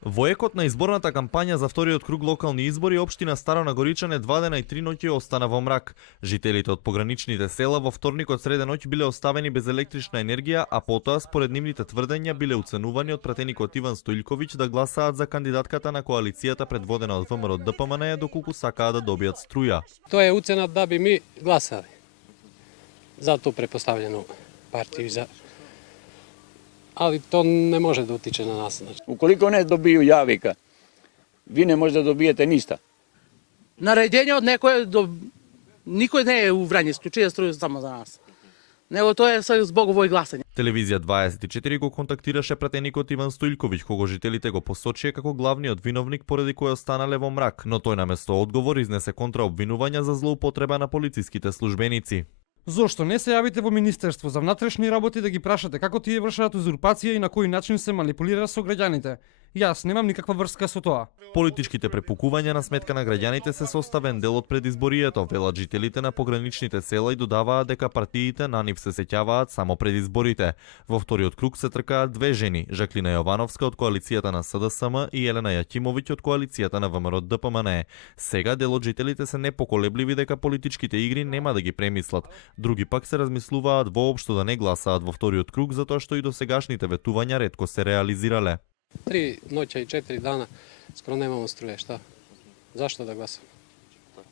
Во екот на изборната кампања за вториот круг локални избори, општина Старо Нагоричане 2 дена и 3 ноќи остана во мрак. Жителите од пограничните села во вторникот среде ноќ биле оставени без електрична енергија, а потоа според нивните тврдења биле уценувани од пратеникот Иван Стоилковиќ да гласаат за кандидатката на коалицијата предводена од ВМРО ДПМН доколку сакаа да добијат струја. Тоа е уцена да би ми гласали за ту препоставljenu партiju. Ali to ne može da utiče na nas. Ukoliko ne dobiju javika, vi ne možete da dobijete ništa. Naređenje od niko ne je u Vranje isključio struju samo za nas. Nego to je sve zbog ovoj glasanja. Телевизија 24 го контактираше пратеникот Иван Стоилковиќ, кого жителите го посочија како главниот виновник поради кој останале во мрак, но тој наместо одговор изнесе контраобвинувања за злоупотреба на полициските службеници. Зошто не се јавите во Министерство за внатрешни работи да ги прашате како тие вршат узурпација и на кој начин се манипулира со граѓаните? Јас немам никаква врска со тоа. Политичките препукувања на сметка на граѓаните се составен дел од предизборието, велат жителите на пограничните села и додаваат дека партиите на нив се сеќаваат само пред изборите. Во вториот круг се тркаат две жени, Жаклина Јовановска од коалицијата на СДСМ и Елена Јакимовиќ од коалицијата на ВМРО ДПМН. Сега дел од жителите се непоколебливи дека политичките игри нема да ги премислат. Други пак се размислуваат воопшто да не гласаат во вториот круг затоа што и досегашните ветувања ретко се реализирале. 3 noća i 4 dana skoro nemamo struje, šta? Zašto da glasam?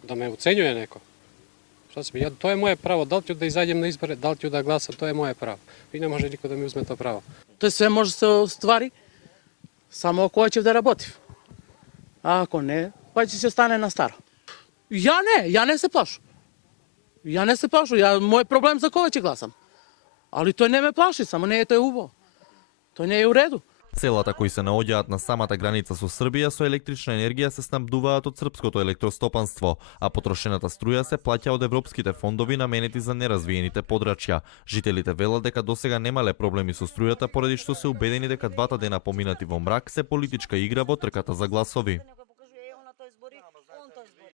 Da me ucenjuje neko? Šta se mi? To je moje pravo, da li ću da izađem na izbore, da li ću da glasam, to je moje pravo. I ne može niko da mi uzme to pravo. To sve može se ostvari samo ako hoće da работи. A ako ne, pa će se stane na staro. Ja ne se plašu. Moj problem za koga će glasam. Ali to ne me plaši, samo ne je to ubo. To не е у реду. Селата кои се наоѓаат на самата граница со Србија со електрична енергија се снабдуваат од српското електростопанство, а потрошената струја се плаќа од европските фондови наменети за неразвиените подрачја. Жителите велат дека досега немале проблеми со струјата поради што се убедени дека двата дена поминати во мрак се политичка игра во трката за гласови.